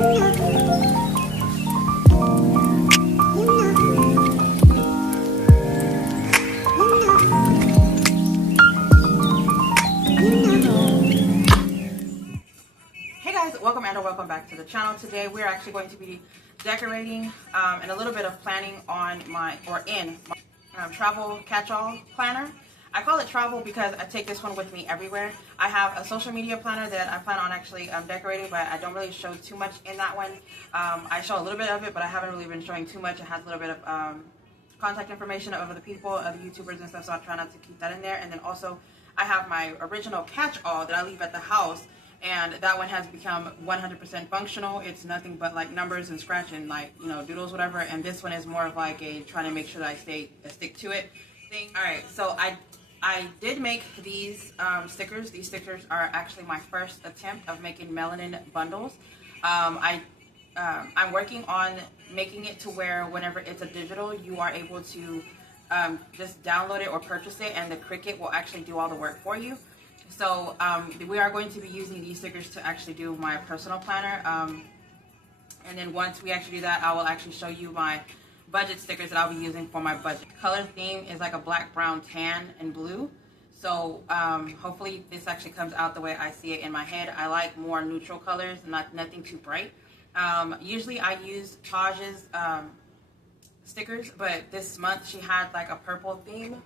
Hey guys, welcome and welcome back to the channel. Today we're actually going to be decorating and a little bit of planning on my travel catch-all planner. I call it travel because I take this one with me everywhere. I have a social media planner that I plan on actually decorating, but I don't really show too much in that one. I show a little bit of it, but I haven't really been showing too much. It has a little bit of contact information of other people, other YouTubers and stuff, so I try not to keep that in there. And then also I have my original catch-all that I leave at the house, and that one has become 100% functional. It's nothing but like numbers and scratching, like, you know, doodles, whatever. And this one is more of like a trying to make sure that I stick to it thing. All right, so I did make these stickers. These stickers are actually my first attempt of making melanin bundles. I'm working on making it to where whenever it's a digital, you are able to just download it or purchase it, and the Cricut will actually do all the work for you. So we are going to be using these stickers to actually do my personal planner. And then once we actually do that, I will actually show you my budget stickers that I'll be using for my budget. Color theme is like a black, brown, tan, and blue. So hopefully this actually comes out the way I see it in my head. I like more neutral colors, nothing too bright. Usually I use Taj's stickers, but this month she had like a purple theme.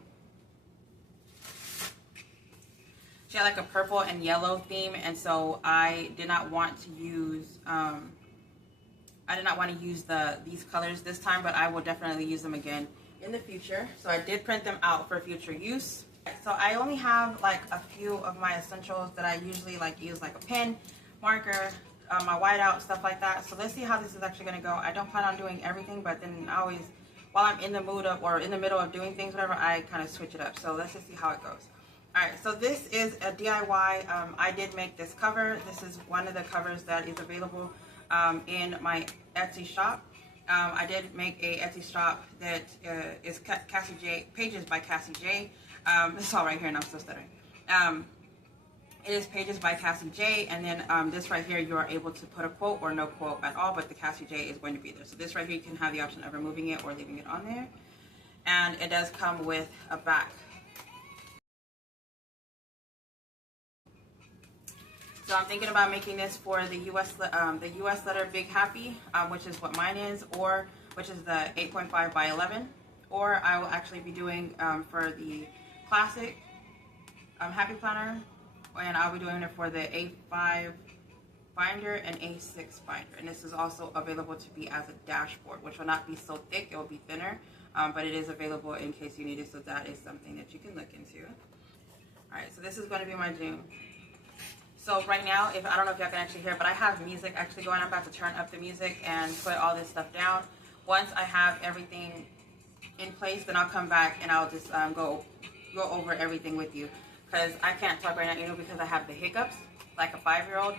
She had like a purple and yellow theme, and so I did not want to use these colors this time, but I will definitely use them again in the future. So I did print them out for future use. So I only have like a few of my essentials that I usually like use, like a pen, marker, my whiteout, stuff like that. So let's see how this is actually going to go. I don't plan on doing everything, but then I always, while I'm in the mood of or in the middle of doing things, whatever, I kind of switch it up. So let's just see how it goes. Alright, so this is a DIY. I did make this cover. This is one of the covers that is available in my Etsy shop. I did make a Etsy shop that is Cassie J, Pages by Cassie J. It's all right here and I'm still stuttering. It is Pages by Cassie J, and then this right here, you are able to put a quote or no quote at all, but the Cassie J is going to be there. So this right here, you can have the option of removing it or leaving it on there. And it does come with a back. So I'm thinking about making this for the US letter Big Happy, which is what mine is, or which is the 8.5 by 11, or I will actually be doing for the classic Happy Planner, and I'll be doing it for the A5 binder and A6 binder. And this is also available to be as a dashboard, which will not be so thick; it will be thinner, but it is available in case you need it. So that is something that you can look into. All right, so this is going to be my June. So right now, I don't know if y'all can actually hear, but I have music actually going. I'm about to turn up the music and put all this stuff down. Once I have everything in place, then I'll come back and I'll just go over everything with you. Because I can't talk right now, you know, because I have the hiccups like a 5-year-old.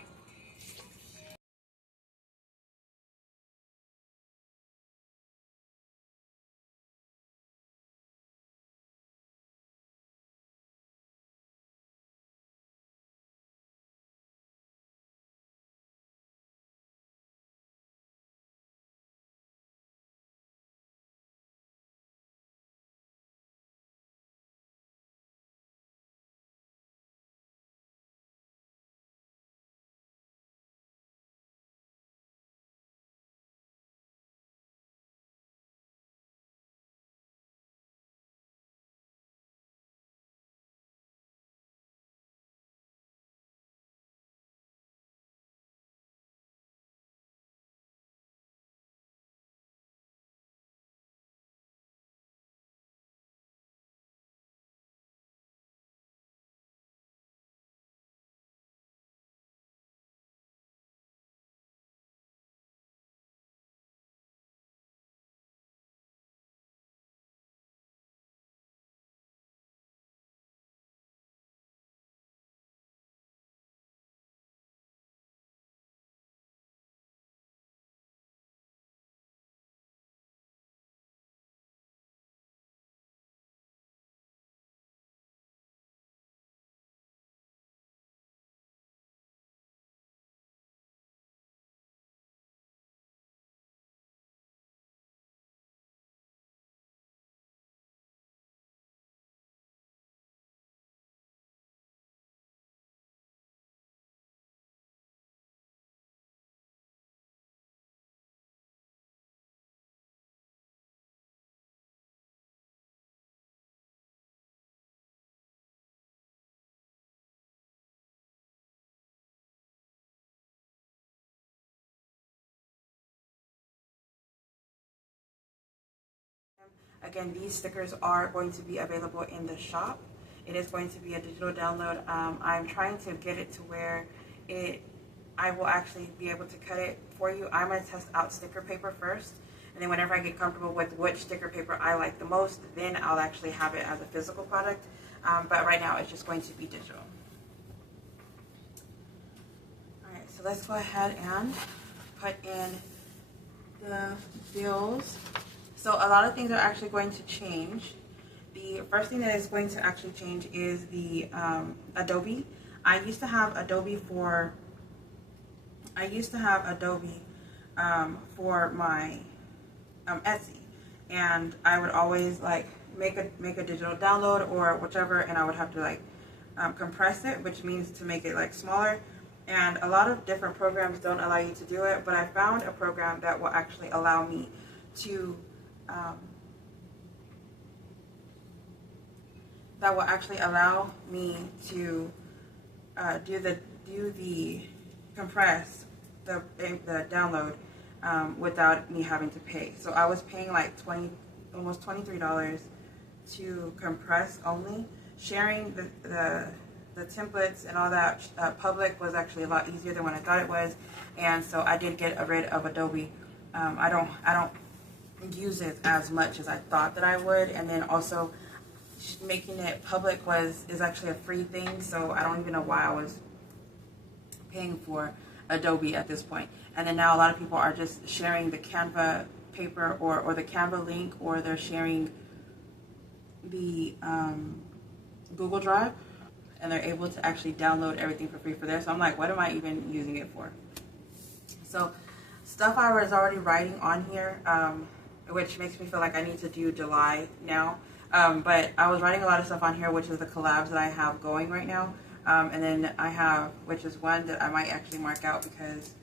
Again, these stickers are going to be available in the shop. It is going to be a digital download. I'm trying to get it to where I will actually be able to cut it for you. I'm going to test out sticker paper first, and then whenever I get comfortable with which sticker paper I like the most, then I'll actually have it as a physical product. But right now it's just going to be digital. Alright, so let's go ahead and put in the bills. So a lot of things are actually going to change. The first thing that is going to actually change is the Adobe. I used to have Adobe for my Etsy, and I would always like make a digital download or whichever, and I would have to like compress it, which means to make it like smaller. And a lot of different programs don't allow you to do it, but I found a program that will actually allow me to do the compress the download without me having to pay. So I was paying like almost $23 to compress only. Sharing the templates and all that public was actually a lot easier than what I thought it was, and so I did get rid of Adobe. I don't use it as much as I thought that I would, and then also making it public is actually a free thing, so I don't even know why I was paying for Adobe at this point. And then now a lot of people are just sharing the Canva paper or the Canva link, or they're sharing the Google Drive, and they're able to actually download everything for free for there. So I'm like, what am I even using it for? So stuff I was already writing on here, which makes me feel like I need to do July now. But I was writing a lot of stuff on here, which is the collabs that I have going right now. And then I have, which is one that I might actually mark out because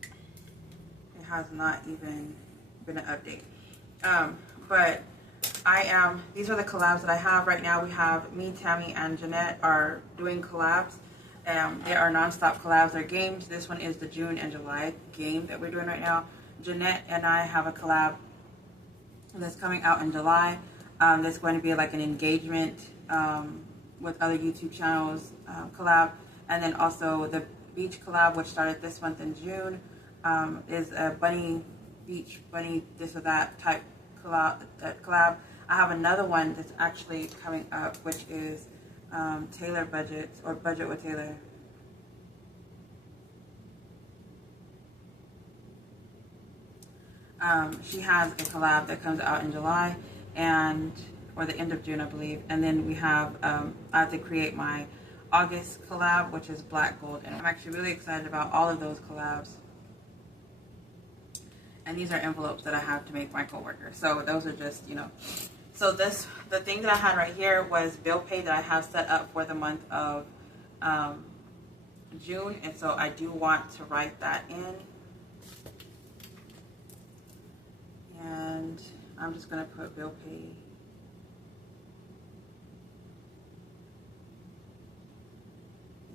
it has not even been an update. But these are the collabs that I have right now. We have me, Tammy, and Jeanette are doing collabs. They are non-stop collabs. They're games. This one is the June and July game that we're doing right now. Jeanette and I have a collab that's coming out in July. That's going to be like an engagement with other YouTube channels collab. And then also the beach collab, which started this month in June, is a beach bunny this or that type collab. I have another one that's actually coming up, which is Taylor Budget, or Budget with Taylor. She has a collab that comes out in July or the end of June, I believe. And then we have, I have to create my August collab, which is Black Gold. And I'm actually really excited about all of those collabs. And these are envelopes that I have to make my coworker. So those are just, So the thing that I had right here was bill pay that I have set up for the month of June. And so I do want to write that in. And I'm just going to put bill pay.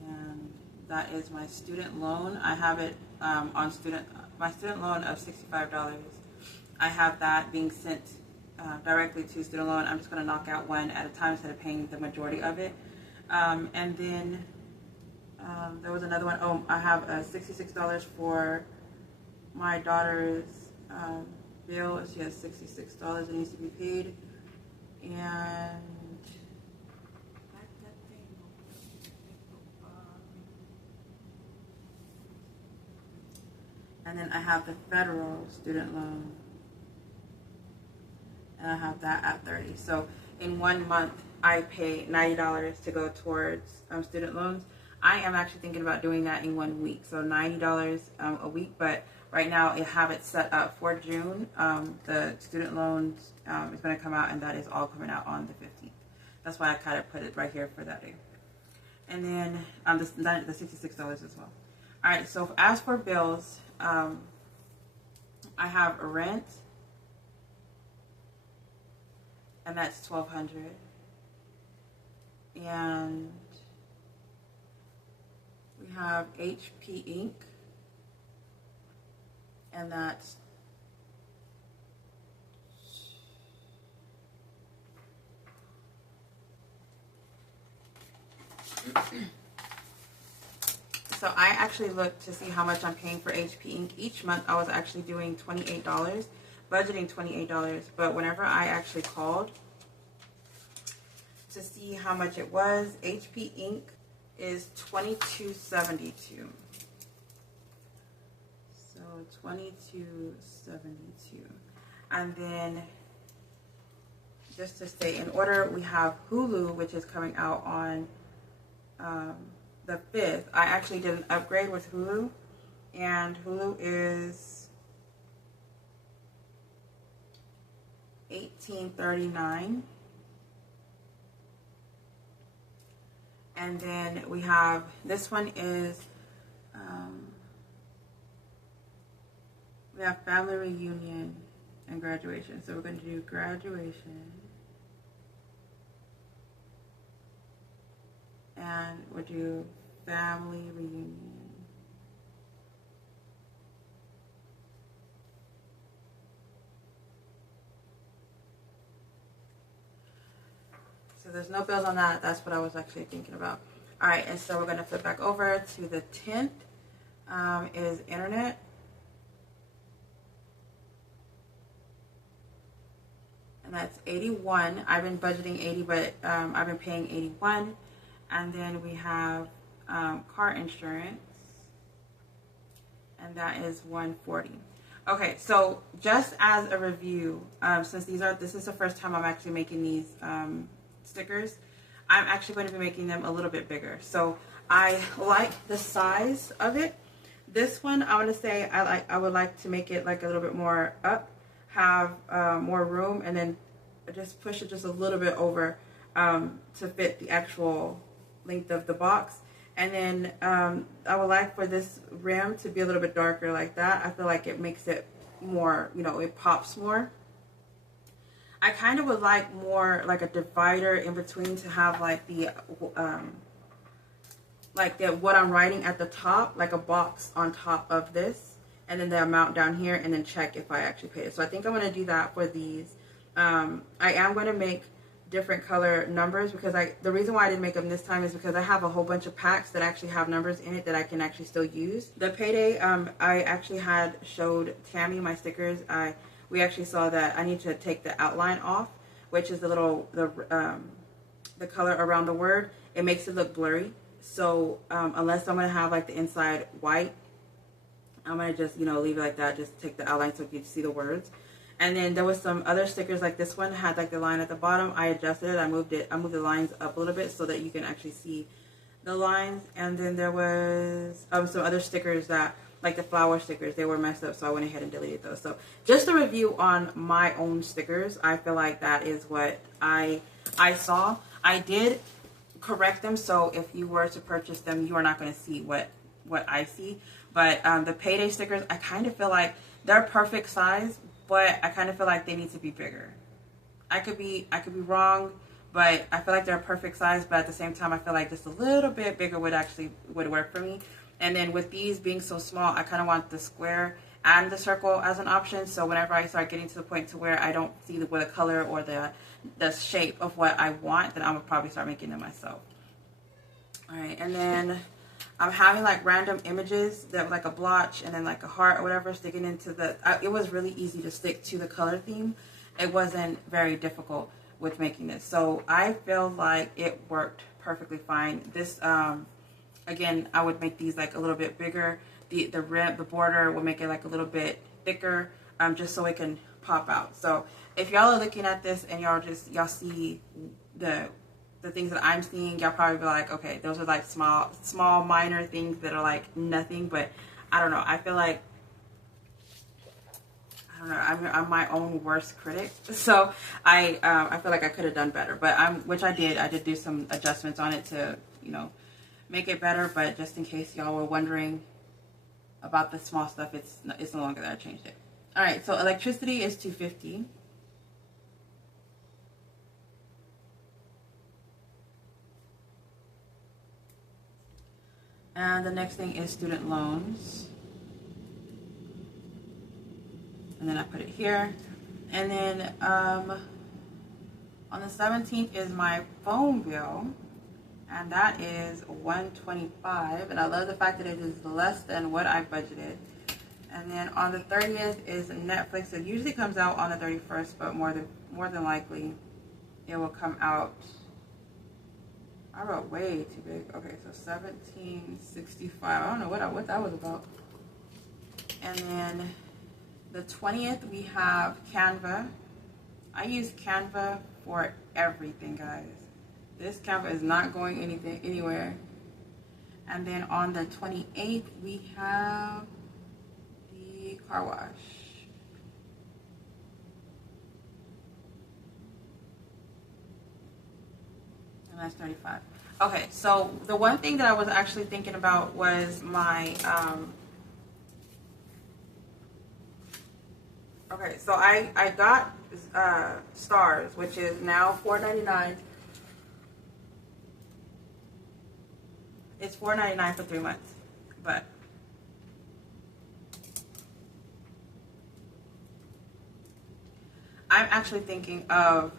And that is my student loan. I have it on my student loan of $65. I have that being sent directly to student loan. I'm just going to knock out one at a time instead of paying the majority of it. And then there was another one. Oh, I have $66 for my daughter's bill. She has $66 that needs to be paid. And then I have the federal student loan, and I have that at $30. So in 1 month, I pay $90 to go towards student loans. I am actually thinking about doing that in 1 week, so $90 a week. But right now, I have it set up for June. The student loans is going to come out, and that is all coming out on the 15th. That's why I kind of put it right here for that day. And then the $66 as well. All right, so as for bills, I have a rent, and that's $1,200, and we have HP Inc., and that's So I actually looked to see how much I'm paying for HP ink. Each month I was actually doing $28, budgeting $28. But whenever I actually called to see how much it was, HP ink is $22.72. So $22.72. And then just to stay in order, we have Hulu, which is coming out on the 5th. I actually did an upgrade with Hulu, and Hulu is $18.39. And then we have, this one is, we have family reunion and graduation. So we're going to do graduation. And we'll do family reunion. So there's no bills on that. That's what I was actually thinking about. All right, and so we're going to flip back over to the 10th is internet. And that's 81. I've been budgeting 80, but I've been paying 81. And then we have car insurance, and that is 140. Okay, so just as a review, since this is the first time I'm actually making these stickers, I'm actually going to be making them a little bit bigger. So I like the size of it. This one, I want to say I would like to make it like a little bit more up, have more room, and then just push it just a little bit over to fit the actual length of the box. And then I would like for this rim to be a little bit darker like that. I feel like it makes it more, you know, it pops more. I kind of would like more like a divider in between to have like the what I'm writing at the top, like a box on top of this, and then the amount down here, and then check if I actually paid it. So I think I'm going to do that for these. I am going to make different color numbers, because the reason why I didn't make them this time is because I have a whole bunch of packs that actually have numbers in it that I can actually still use. The payday, I actually had showed Tammy my stickers. We actually saw that I need to take the outline off, which is the little the color around the word. It makes it look blurry. So unless I'm gonna have like the inside white, I'm gonna just, you know, leave it like that. Just take the outline so you can see the words. And then there was some other stickers, like this one had like the line at the bottom. I adjusted it. I moved the lines up a little bit so that you can actually see the lines. And then there was some other stickers that, like the flower stickers, they were messed up, so I went ahead and deleted those. So just a review on my own stickers. I feel like that is what I saw. I did correct them, so if you were to purchase them, you are not going to see what I see. But the payday stickers, I kind of feel like they're perfect size, but I kind of feel like they need to be bigger. I could be wrong, but I feel like they're a perfect size, but at the same time, I feel like just a little bit bigger would work for me. And then with these being so small, I kind of want the square and the circle as an option. So whenever I start getting to the point to where I don't see the color or the shape of what I want, then I'm gonna probably start making them myself. All right, and then I'm having like random images that were like a blotch and then like a heart or whatever sticking into it was really easy to stick to the color theme. It wasn't very difficult with making this. So I feel like it worked perfectly fine. This, again, I would make these like a little bit bigger. The border will make it like a little bit thicker, just so it can pop out. So if y'all are looking at this and y'all see the things that I'm seeing, y'all probably be like, okay, those are like small minor things that are like nothing. But I don't know. I feel like, I don't know, I'm my own worst critic. So I feel like I could have done better, but which I did. I did do some adjustments on it to, you know, make it better. But just in case y'all were wondering about the small stuff, it's no longer that I changed it. All right, so electricity is $250. And the next thing is student loans. And then I put it here. And then on the 17th is my phone bill. and that is $125, and I love the fact that it is less than what I budgeted. And then on the 30th is Netflix. It usually comes out on the 31st, but more than likely it will come out. I wrote way too big. Okay, so 1765. I don't know what that was about. And then the 20th we have Canva. I use Canva for everything, guys. This Canva is not going anywhere. And then on the 28th we have the car wash. And that's 35. Okay, so the one thing that I was actually thinking about was my okay, so I got Stars, which is now $4.99. It's $4.99 for 3 months, but I'm actually thinking of,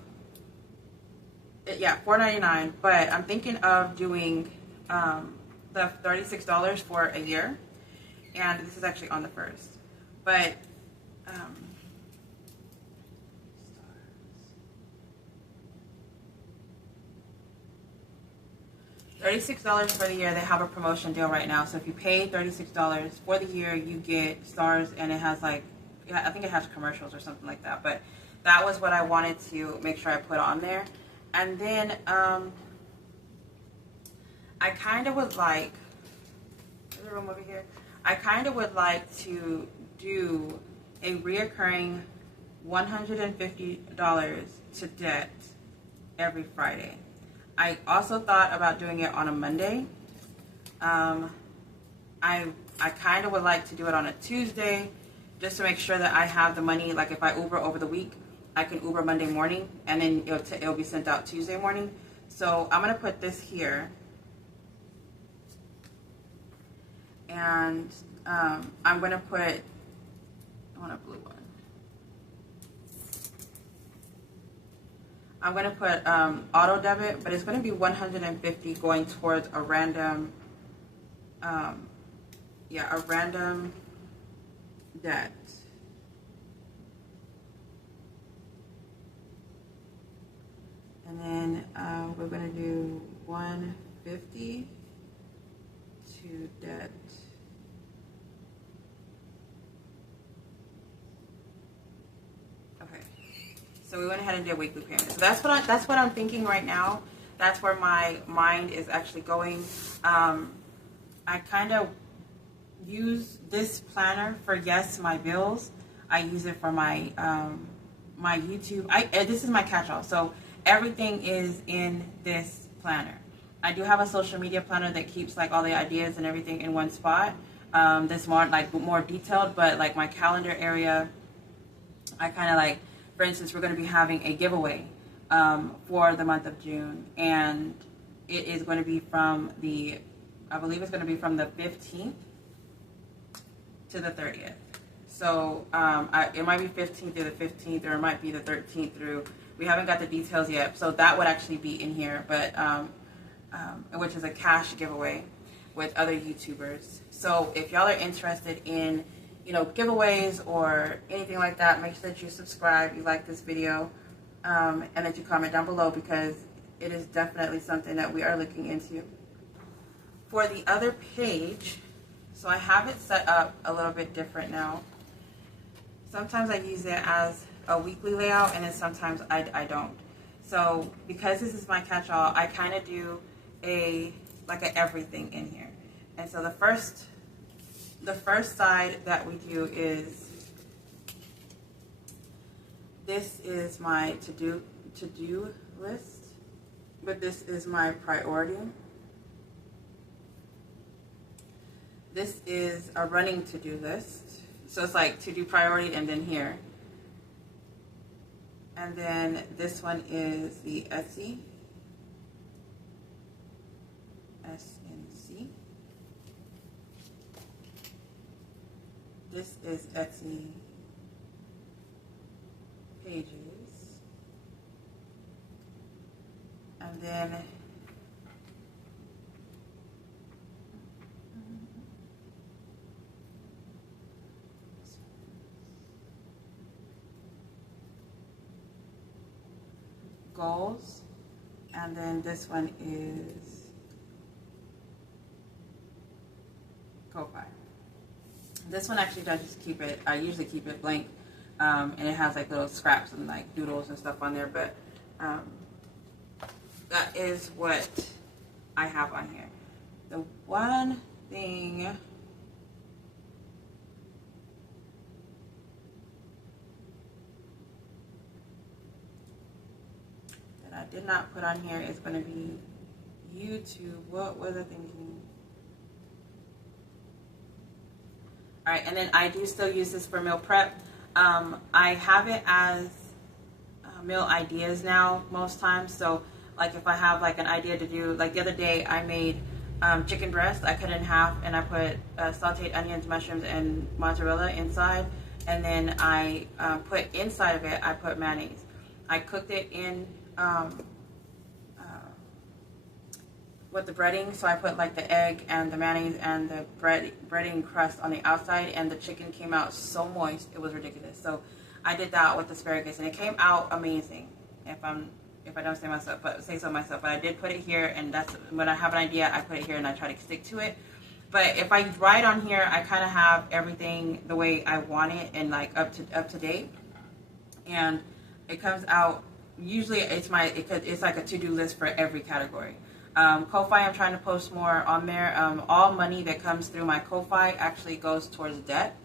yeah, $4.99, but I'm thinking of doing the $36 for a year, and this is actually on the 1st, but $36 for the year. They have a promotion deal right now. So if you pay $36 for the year, you get Stars, and it has like, yeah, I think it has commercials or something like that. But that was what I wanted to make sure I put on there. And then I kind of would like, there's a room over here. I kind of would like to do a reoccurring $150 to debt every Friday. I also thought about doing it on a Monday. I kind of would like to do it on a Tuesday, just to make sure that I have the money. Like if I Uber over the week, I can Uber Monday morning, and then it'll be sent out Tuesday morning. So I'm gonna put this here, and I'm gonna put, I want a blue one. I'm going to put auto debit, but it's going to be $150 going towards a random, a random debt. And then we're going to do $150 to debt. Okay. So we went ahead and did weekly payments. So that's what I'm thinking right now. That's where my mind is actually going. I kind of use this planner for, yes, my bills. I use it for my my YouTube. This is my catch-all. So everything is in this planner. I do have a social media planner that keeps like all the ideas and everything in one spot. That's more detailed, but like my calendar area, I kind of like. For instance, we're going to be having a giveaway for the month of June, and it is going to be from I believe it's going to be from the 15th to the 30th. So it might be 15th through the 15th, or it might be the 13th through, we haven't got the details yet. So that would actually be in here, but which is a cash giveaway with other YouTubers. So if y'all are interested in giveaways or anything like that, make sure that you subscribe, you like this video, and that you comment down below, because it is definitely something that we are looking into. For the other page, so I have it set up a little bit different now. Sometimes I use it as a weekly layout, and then sometimes I don't. So because this is my catch-all, I kind of do a everything in here. And so the first side that we do is, this is my to-do list, but this is my priority. This is a running to-do list. So it's like to-do priority and then here. And then this one is the Etsy. SNC. This is Etsy pages. And then Goals, and then this one is Ko-Fi. This one actually does just keep it, I usually keep it blank, and it has like little scraps and like doodles and stuff on there, but that is what I have on here. The one thing that I did not put on here is going to be YouTube. What was I thinking? Alright, and then I do still use this for meal prep. I have it as meal ideas now most times. So like if I have like an idea to do, like the other day I made chicken breast. I cut it in half and I put sauteed onions, mushrooms, and mozzarella inside. And then I put inside of it, I put mayonnaise. I cooked it in with the breading, so I put like the egg and the mayonnaise and the breading crust on the outside, and the chicken came out so moist, it was ridiculous. So I did that with asparagus, and it came out amazing. If I don't say so myself, but I did put it here, and that's when I have an idea, I put it here and I try to stick to it. But if I write on here, I kind of have everything the way I want it and like up to date, and it comes out. Usually, it's like a to-do list for every category. Ko-Fi, I'm trying to post more on there. All money that comes through my Ko-Fi actually goes towards debt.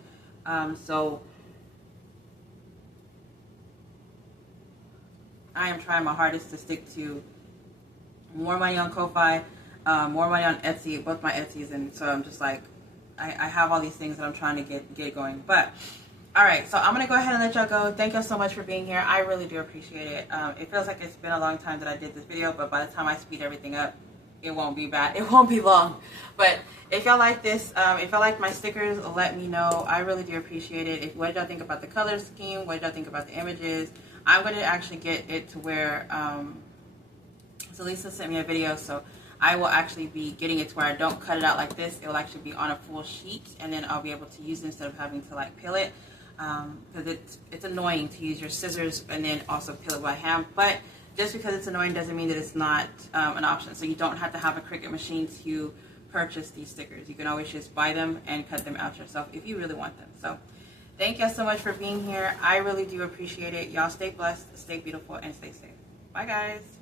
So I am trying my hardest to stick to more money on Ko-Fi, more money on Etsy, both my Etsy's, and so I'm just like, I have all these things that I'm trying to get going. But alright, so I'm going to go ahead and let y'all go. Thank y'all so much for being here. I really do appreciate it. It feels like it's been a long time that I did this video, but by the time I speed everything up, it won't be bad. It won't be long. But if y'all like this, if y'all like my stickers, let me know. I really do appreciate it. What did y'all think about the color scheme? What did y'all think about the images? I'm going to actually get it to where, so Lisa sent me a video, so I will actually be getting it to where I don't cut it out like this. It will actually be on a full sheet, and then I'll be able to use it instead of having to like peel it. Because it's annoying to use your scissors and then also peel it by hand, but just because it's annoying doesn't mean that it's not an option. So you don't have to have a Cricut machine to purchase these stickers. You can always just buy them and cut them out yourself if you really want them. So thank y'all so much for being here. I really do appreciate it. Y'all stay blessed, stay beautiful, and stay safe. Bye guys.